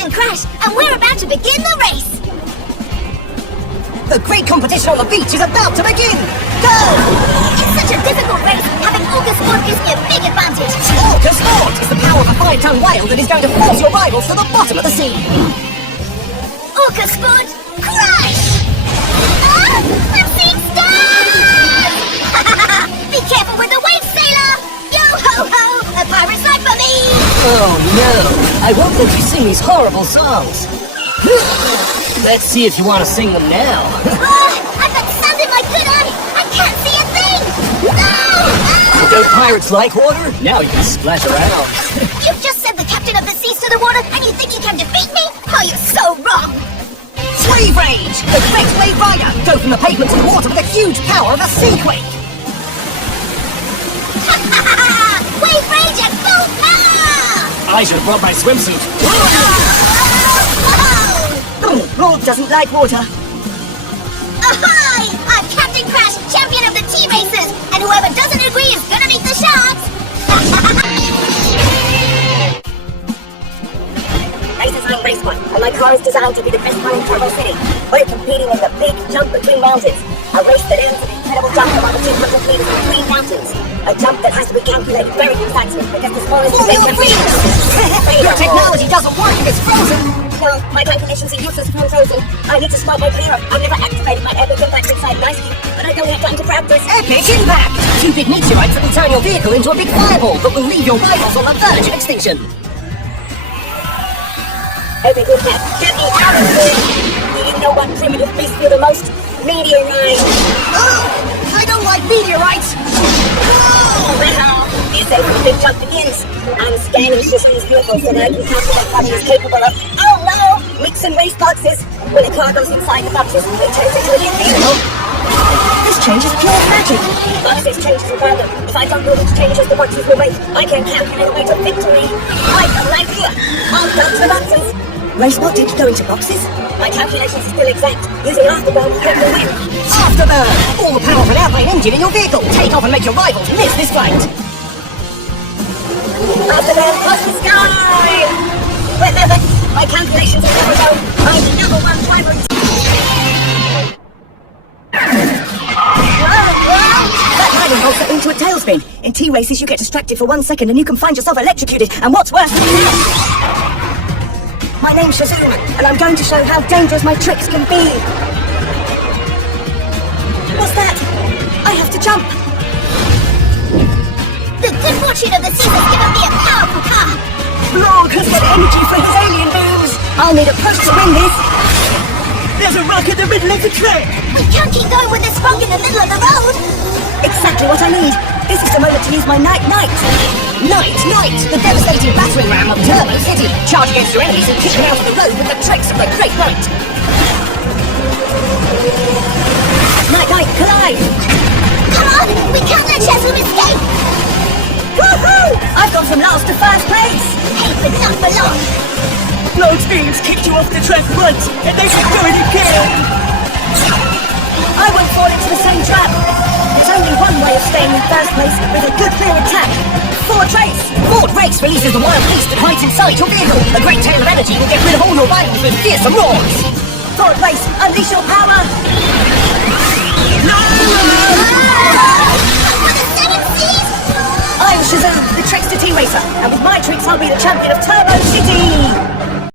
Captain Crash, and we're about to begin the race! The great competition on the beach is about to begin! Go! It's such a difficult race, having Orca Sport gives me a big advantage! Orca Sport is the power of a 5-ton whale that is going to force your rivals to the bottom of the sea! Orca Sport, crash! Ah! I'm seeing stars! Be careful with the waves, sailor! Yo ho ho! A pirate's life for me! Oh no! I won't let you sing these horrible songs! Let's see if you want to sing them now. I've got sand in my good eye! I can't see a thing! No! Don't pirates like water? Now you can splash around. You've just sent the captain of the seas to the water and you think you can defeat me? Oh, you're so wrong! Wave Rage! The great wave rider! Go from the pavement to the water with the huge power of a sea quake! Wave Rage at full power! I should have brought my swimsuit. Lord doesn't like water. Ahoy! I'm Captain Crash, champion of the T-Racers, and whoever doesn't agree is gonna meet the sharks! Races on race one, and my car is designed to be the best one in Turbo City. We're competing in the big jump between mountains. A race that ends an incredible jump of over 200 meters between mountains. A jump that has to be calculated very precisely because the smallest mistake can be... Your technology doesn't work if it's frozen! No, my calculations are useless when frozen. I need to start my clearer. I've never activated my epic impact inside nicely, but I don't have time to practice. Epic impact! 2 big meteorites that will turn your vehicle into a big fireball, but will leave your rivals on the verge of extinction. Epic impact, get me out of here! Do you know what primitive beast fear the most? Meteorite! Oh! I don't like meteorites! Well, you say when the big jump begins. I'm scanning Shishki's vehicle so that I can calculate what he is capable of. Oh no! Mix and race boxes! When a car goes inside the boxes, it turns into a new vehicle. This change is pure magic! Boxes change to random. If I don't know which changes the boxes will make, I can calculate a way to victory. I've got an idea! I'll go to the boxes! Racebot, did you go into boxes? My calculations are still exact. Using afterburn, I will win. Afterburn! All the power of an airplane engine in your vehicle! Take off and make your rivals miss this flight! Afterburn, cross the sky! Whenever my calculations are never low, I'm the number one driver. That landing bolts are into a tailspin. In T-races, you get distracted for 1 second and you can find yourself electrocuted. And what's worse than that? My name's Shazoom, and I'm going to show how dangerous my tricks can be. What's that? I have to jump. The good fortune of the seas has given me a powerful car! Blog has got energy for his alien moves. I'll need a push to win this. There's a rock in the middle of the track. We can't keep going with this rock in the middle of the road! Exactly what I need. This is the moment to use my Night! The devastating battering ram of Turbo City. Charge against your enemies and kick them out of the road with the tricks of the Great Night. Night, collide! Come on! We can't let Shazoom escape! Woohoo! I've gone from last to first place! Hey, but not for long! Loads beams kicked you off the track once, and they should do it again! I won't fall into the same trap! There's only one way of staying in first place with a good clear attack. Ford Race! Ford Race releases the wild beast that hides inside your vehicle. A great tail of energy will get rid of all your rivals with fearsome roars. Ford Race, unleash your power! I'm Shazam, the Trickster T-Racer, and with my tricks I'll be the champion of Turbo City!